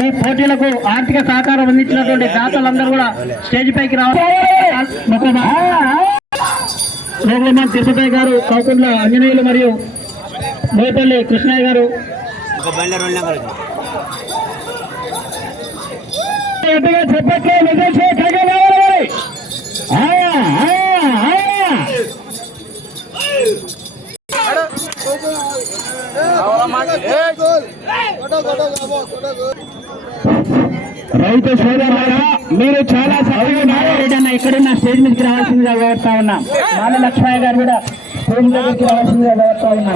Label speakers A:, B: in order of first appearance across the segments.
A: ఈ పోటీలకు ఆర్థిక సహకారం అందించినటువంటి దాతలందరూ కూడా స్టేజ్ పైకి రావాలి. తిరుపతి గారు కాకుండా ఆంజనేయులు మరియు బోపల్లి కృష్ణయ్య గారు. గట్టిగా కగలవాలి రైతు సోదరులారా మీరు చాలా చక్కగా రెడ్డి ఎక్కడున్నా స్టేజ్ మీదకి రావాల్సిందిగా కోరుతా ఉన్నా. మాల లక్ష్మయ్య గారు కూడా స్టేజ్ దగ్గరికి రావాల్సిందిగా కోరుతా ఉన్నా.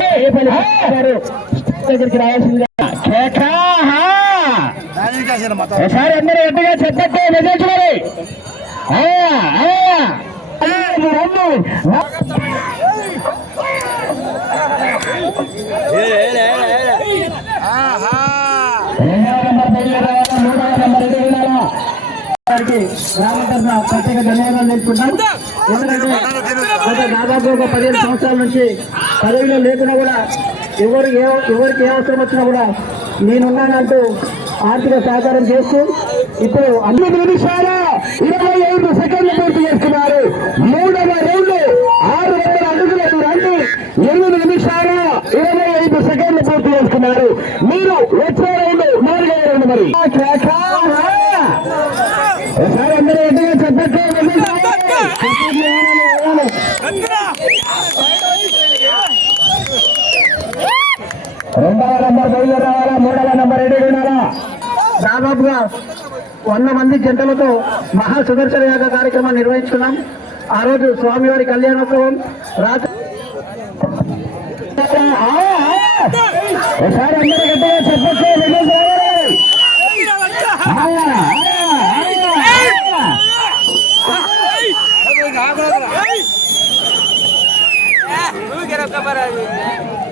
A: గారు దగ్గరికి రావాల్సిందిగా కేకా, హా. ఒకసారి అందరూ గట్టిగా చెప్పట్టే మెసేజ్ మరి గ్రామ ప్రత్యేక ధన్యవాదాలు తెలుసుకుంటాం ఎందుకంటే గత దాదాపు ఒక పదిహేను సంవత్సరాల నుంచి పదవిలో లేకున్నా కూడా ఎవరు ఏ ఎవరికి ఏ అవసరం వచ్చినా కూడా నేనున్నానంటూ ఆర్థిక సహకారం చేస్తూ ఇప్పుడు అన్ని నిమిషాల ఇరవై ఐదు సెకండ్లు పూర్తి చేస్తున్నారు మూడవ రౌండ్ ఆరు వందల అడుగుల దూరాన్ని ఎనిమిది నిమిషాల ఇరవై ఐదు సెకండ్లు పూర్తి చేస్తున్నారు మీరు వచ్చే మరి. ఒకసారి అందరూ గట్టిగా చెప్పట్లే రెండవ నంబర్ బయలు రావాలా మూడవ నంబర్ రెడీ ఉన్నారా? దాదాపుగా వంద మంది జంటలతో మహా సుదర్శన యాగ కార్యక్రమం నిర్వహించుకున్నాం. ఆ రోజు స్వామివారి కళ్యాణోత్సవం. రాత్రి ఒకసారి అందరూ గట్టిగా చెప్పచ్చు
B: para